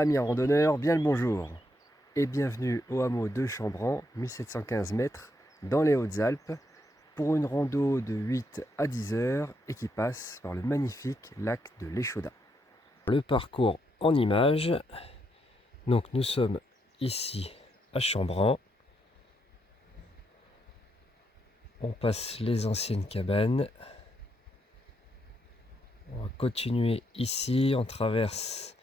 Amis randonneurs, bien le bonjour et bienvenue au hameau de Chambran, 1715 mètres dans les Hautes-Alpes pour une rando de 8 à 10 heures et qui passe par le magnifique lac de l'Échaudat. Le parcours en images, donc nous sommes ici à Chambran, on passe les anciennes cabanes, on va continuer ici, on traverse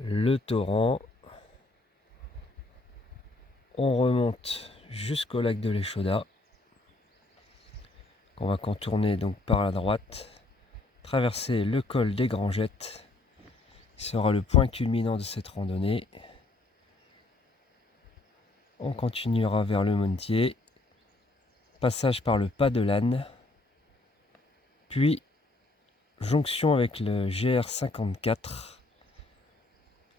le torrent. On remonte jusqu'au lac de l'Échaudat, qu'on va contourner donc par la droite, traverser le col des Grangettes, qui sera le point culminant de cette randonnée. On continuera vers le Montier, passage par le Pas de l'Âne, puis jonction avec le GR54,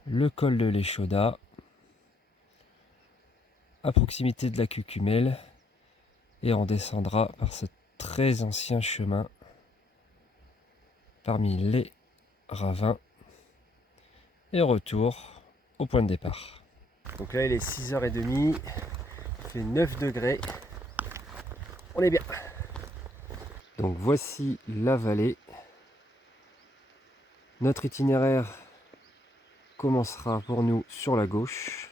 le col de l'Échaudat, à proximité de la Cucumelle, et on descendra par ce très ancien chemin parmi les ravins et retour au point de départ. Donc là il est 6h30, il fait 9 degrés, on est bien. Donc voici la vallée. Notre itinéraire commencera pour nous sur la gauche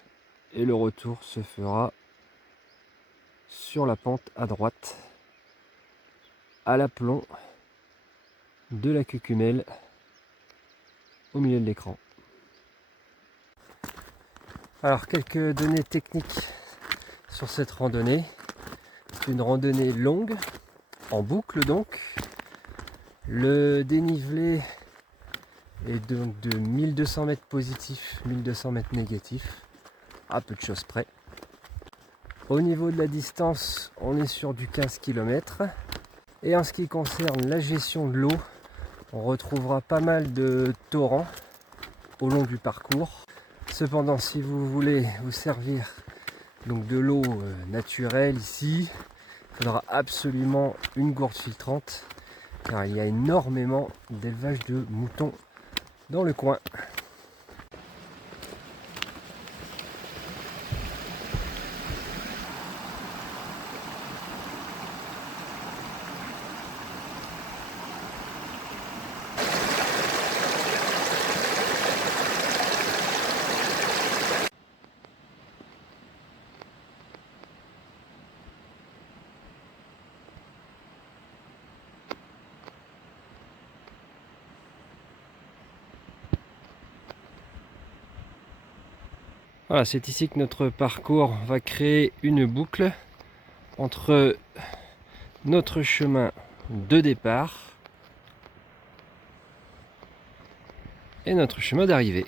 et le retour se fera sur la pente à droite, à l'aplomb de la Cucumelle au milieu de l'écran. Alors quelques données techniques sur cette randonnée. C'est une randonnée longue, en boucle donc. Le dénivelé est donc de 1200 mètres positifs, 1200 mètres négatifs, à peu de choses près. Au niveau de la distance, on est sur du 15 km. Et en ce qui concerne la gestion de l'eau, on retrouvera pas mal de torrents au long du parcours. Cependant, si vous voulez vous servir donc de l'eau naturelle ici, il faudra absolument une gourde filtrante car il y a énormément d'élevage de moutons dans le coin. Voilà, c'est ici que notre parcours va créer une boucle entre notre chemin de départ et notre chemin d'arrivée.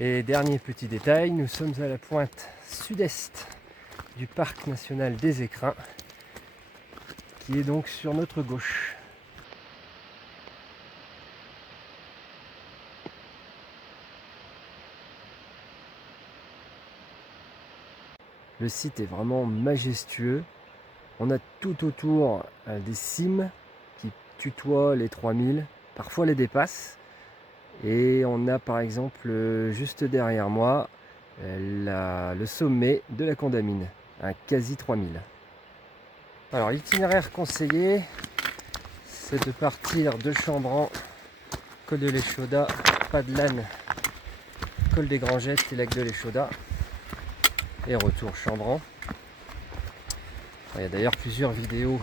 Et dernier petit détail, nous sommes à la pointe sud-est du parc national des Écrins, qui est donc sur notre gauche. Le site est vraiment majestueux. On a tout autour des cimes qui tutoient les 3000, parfois les dépassent. Et on a par exemple juste derrière moi le sommet de la Condamine, un quasi 3000. Alors l'itinéraire conseillé, c'est de partir de Chambran, col de l'Échaudat, Pas de l'Âne, col des Grangettes et lac de l'Échaudat, et retour Chambran. Il y a d'ailleurs plusieurs vidéos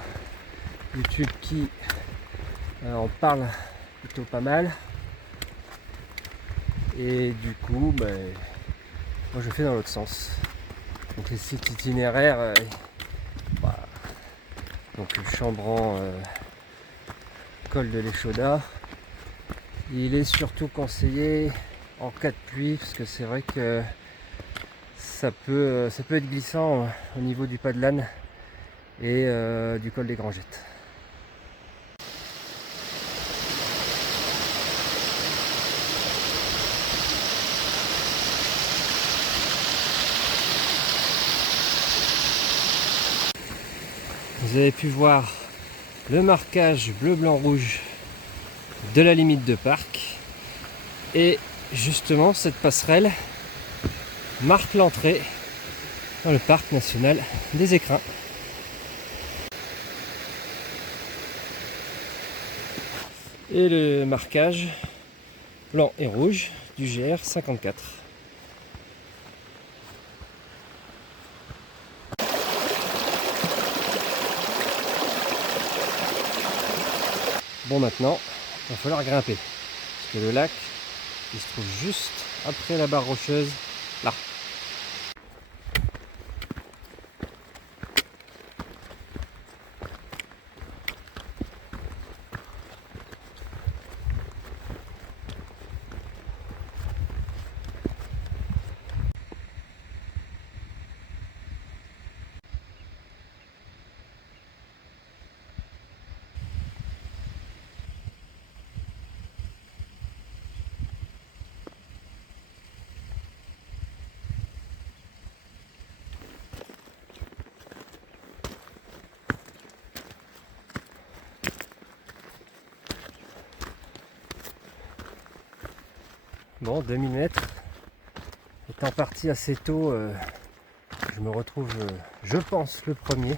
YouTube qui en parlent plutôt pas mal. Et du coup, moi je fais dans l'autre sens. Donc les sites itinéraires, donc Chambran, col de l'Échaudat, il est surtout conseillé en cas de pluie, parce que c'est vrai que ça peut être glissant au niveau du Pas de l'Âne et du col des Grangettes. Vous avez pu voir le marquage bleu, blanc, rouge de la limite de parc. Et justement, cette passerelle marque l'entrée dans le parc national des Écrins. Et le marquage blanc et rouge du GR 54. Bon, maintenant, il va falloir grimper. Parce que le lac, il se trouve juste après la barre rocheuse, là. Bon, 2000 mètres. Étant parti assez tôt, je me retrouve, je pense, le premier.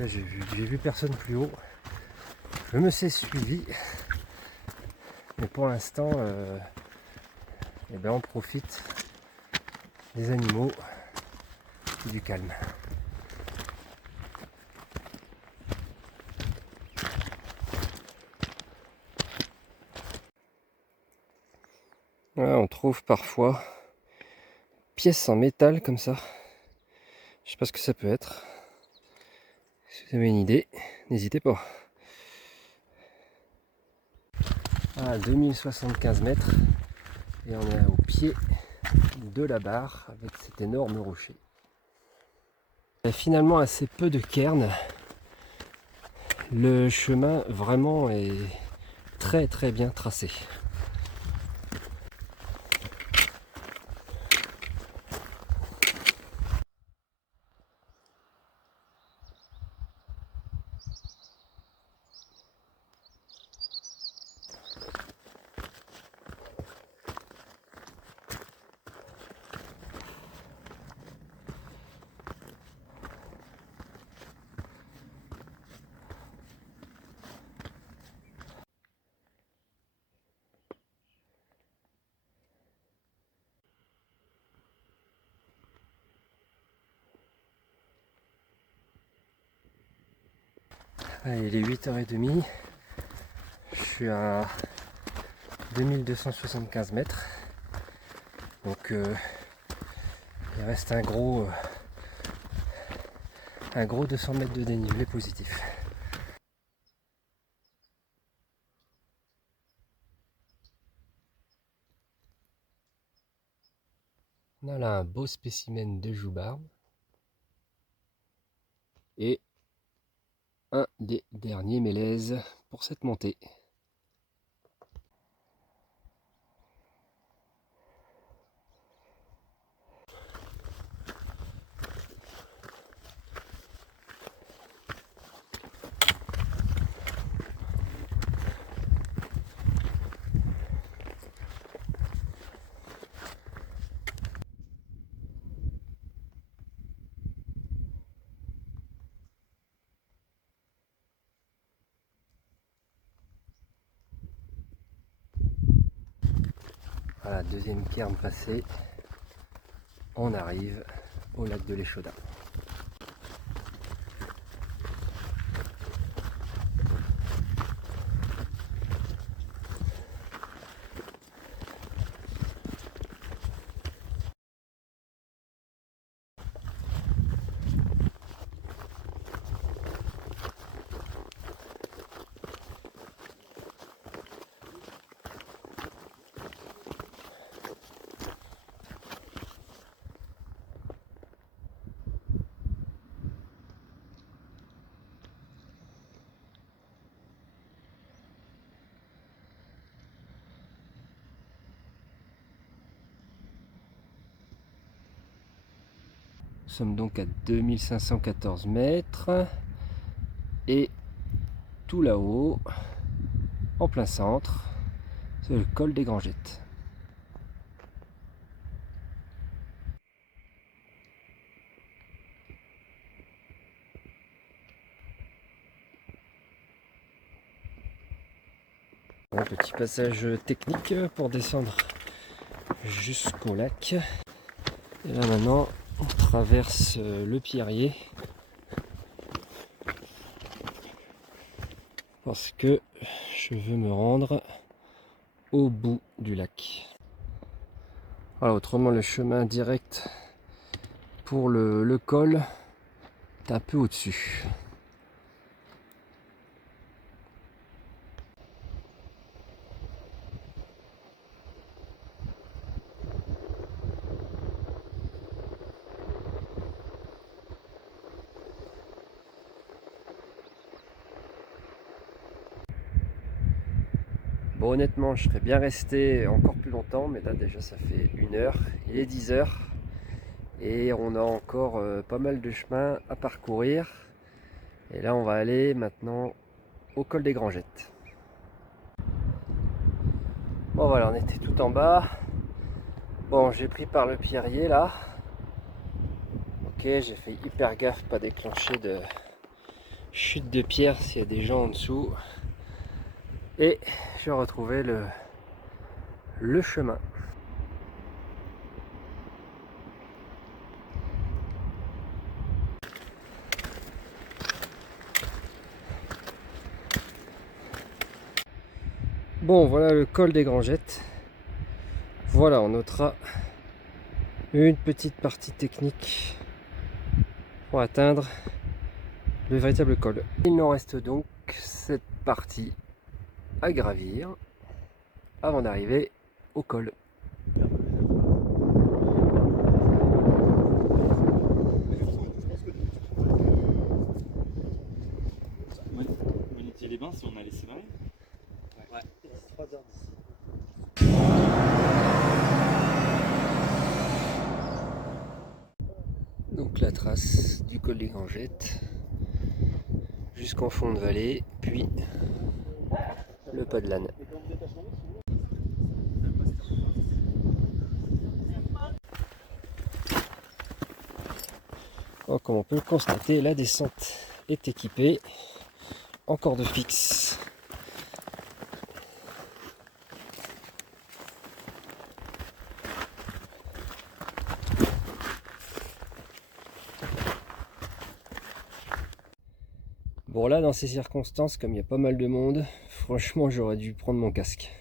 Là, j'ai vu personne plus haut. Je me suis suivi. Mais pour l'instant, eh ben, on profite des animaux et du calme. Voilà, on trouve parfois pièces en métal comme ça. Je sais pas ce que ça peut être. Si vous avez une idée, n'hésitez pas. À 2075 mètres et on est au pied de la barre avec cet énorme rocher. Il y a finalement assez peu de cairns. Le chemin vraiment est très très bien tracé. Allez, il est 8h30. Je suis à 2275 mètres. Donc il reste un gros 200 mètres de dénivelé positif. On a là un beau spécimen de joubarbe. Et un des derniers mélèzes pour cette montée. Voilà, deuxième cairn passé. On arrive au lac de l'Échaudat. Nous sommes donc à 2514 mètres. Et tout là-haut, en plein centre, c'est le col des Grangettes. Un petit passage technique pour descendre jusqu'au lac. Et là maintenant, on traverse le Pierrier parce que je veux me rendre au bout du lac. Voilà, autrement le chemin direct pour le col est un peu au-dessus. Bon, honnêtement, je serais bien resté encore plus longtemps, mais là déjà ça fait 1 heure, il est 10 heures et on a encore pas mal de chemin à parcourir. Et là on va aller maintenant au col des Grangettes. Bon voilà, on était tout en bas. Bon, j'ai pris par le Pierrier là. Ok, j'ai fait hyper gaffe, pas déclencher de chute de pierre s'il y a des gens en dessous. Et j'ai retrouvé le chemin. Bon, voilà le col des Grangettes. Voilà, on notera une petite partie technique pour atteindre le véritable col. Il nous reste donc cette partie à gravir avant d'arriver au col. Monetier-les-Bains, si on allait séparer. Ouais. 3 heures d'ici. Donc la trace du col des Grangettes jusqu'en fond de vallée, puis le pas de l'âne. Donc, comme on peut le constater, la descente est équipée en corde fixe. Bon là, dans ces circonstances, comme il y a pas mal de monde, franchement j'aurais dû prendre mon casque.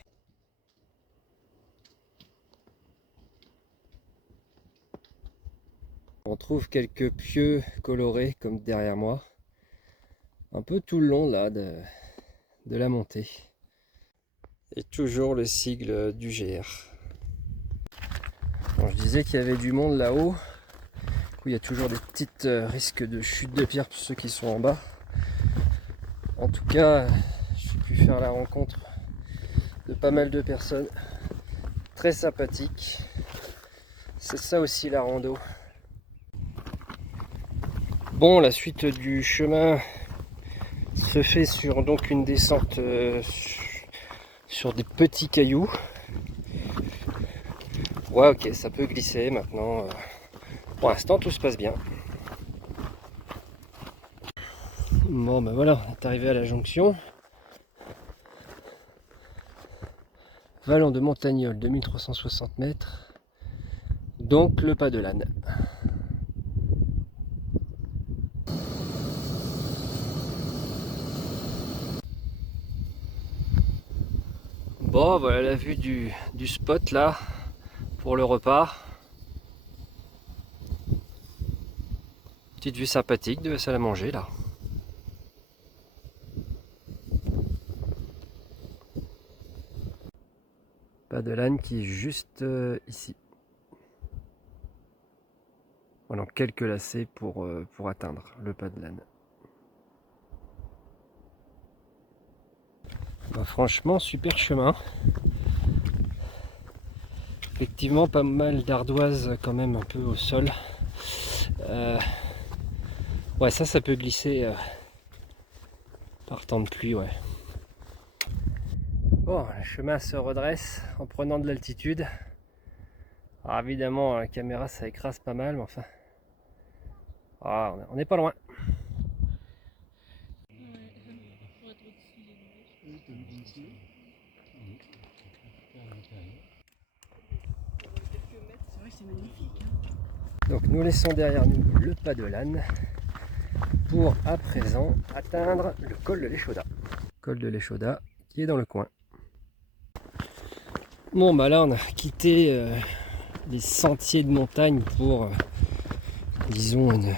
On trouve quelques pieux colorés comme derrière moi, un peu tout le long là de la montée. Et toujours le sigle du GR. Bon, je disais qu'il y avait du monde là-haut, il y a toujours des petites risques de chute de pierre pour ceux qui sont en bas. En tout cas, j'ai pu faire la rencontre de pas mal de personnes très sympathiques. C'est ça aussi la rando. Bon, la suite du chemin se fait sur donc une descente sur des petits cailloux. Ouais, ok, ça peut glisser maintenant. Pour l'instant, tout se passe bien. Bon, ben voilà, on est arrivé à la jonction. Vallon de Montagnole, 2360 mètres. Donc le pas de l'âne. Bon, voilà la vue du spot là pour le repas. Petite vue sympathique de salle à manger là. Pas de l'âne qui est juste ici. Voilà, quelques lacets pour atteindre le pas de l'âne. Bah, franchement, super chemin. Effectivement, pas mal d'ardoises quand même un peu au sol. Ouais, ça peut glisser Par temps de pluie, ouais. Bon, le chemin se redresse en prenant de l'altitude. Alors évidemment, la caméra ça écrase pas mal, mais enfin, on n'est pas loin. Donc nous laissons derrière nous le pas de l'âne pour à présent atteindre le col de l'Échaudat. Col de l'Échaudat qui est dans le coin. Bon bah là on a quitté les sentiers de montagne pour disons une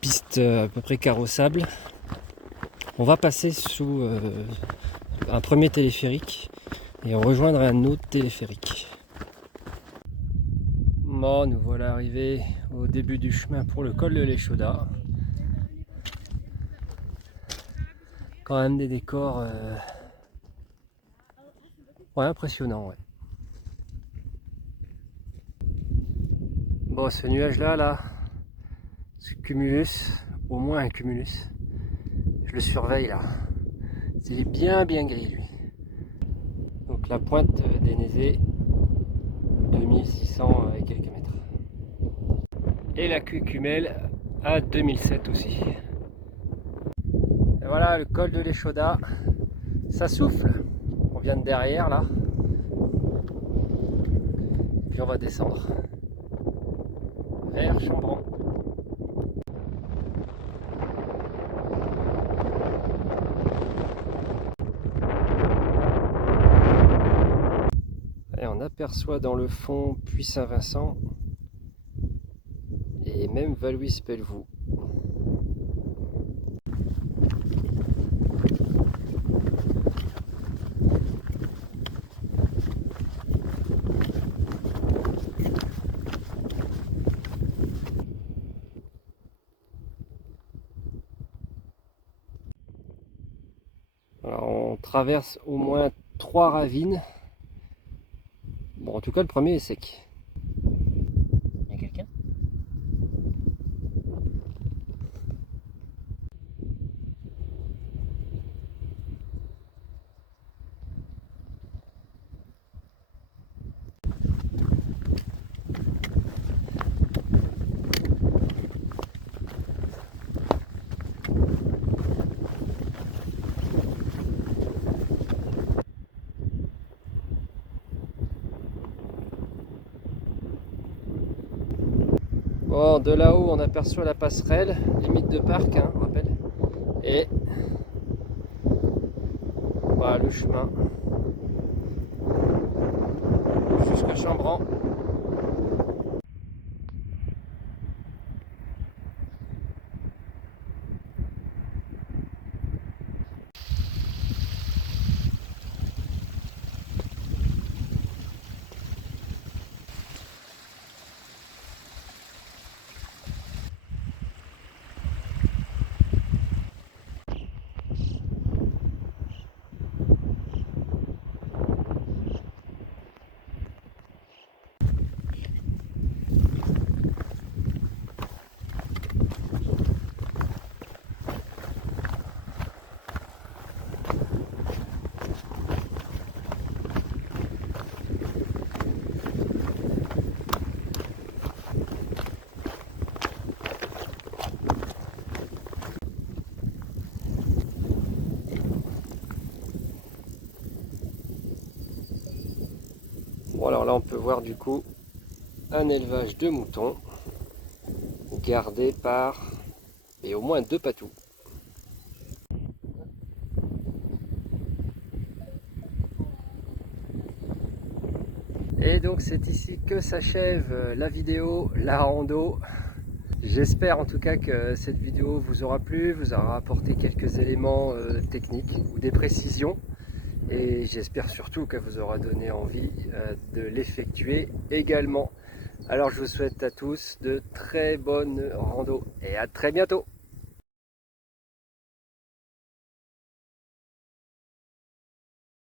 piste à peu près carrossable. On va passer sous un premier téléphérique et rejoindre un autre téléphérique. Bon, nous voilà arrivés au début du chemin pour le col de l'Échaudat. Quand même des décors ouais, impressionnants. Ouais. Bon, ce nuage là, ce cumulus, au moins un cumulus, je le surveille là. Il est bien gris lui. Donc la pointe des Nézés, 2600 et quelques mètres. Et la Cucumel à 2007 aussi. Et voilà le col de l'Échaudat, ça souffle. On vient de derrière là. Puis on va descendre vers Chambran. Et on aperçoit dans le fond Puy-Saint-Vincent et même Vallouis-Pelvoux. Alors on traverse au moins 3 ravines. Bon, en tout cas le premier est sec. Il y a quelqu'un? Bon, de là-haut on aperçoit la passerelle, limite de parc, hein, on rappelle. Et voilà le chemin jusqu'à Chambran. Bon, alors là on peut voir du coup un élevage de moutons gardé par et au moins 2 patous. Et donc c'est ici que s'achève la vidéo, la rando. J'espère en tout cas que cette vidéo vous aura plu, vous aura apporté quelques éléments techniques ou des précisions. Et j'espère surtout qu'elle vous aura donné envie de l'effectuer également. Alors je vous souhaite à tous de très bonnes randos et à très bientôt.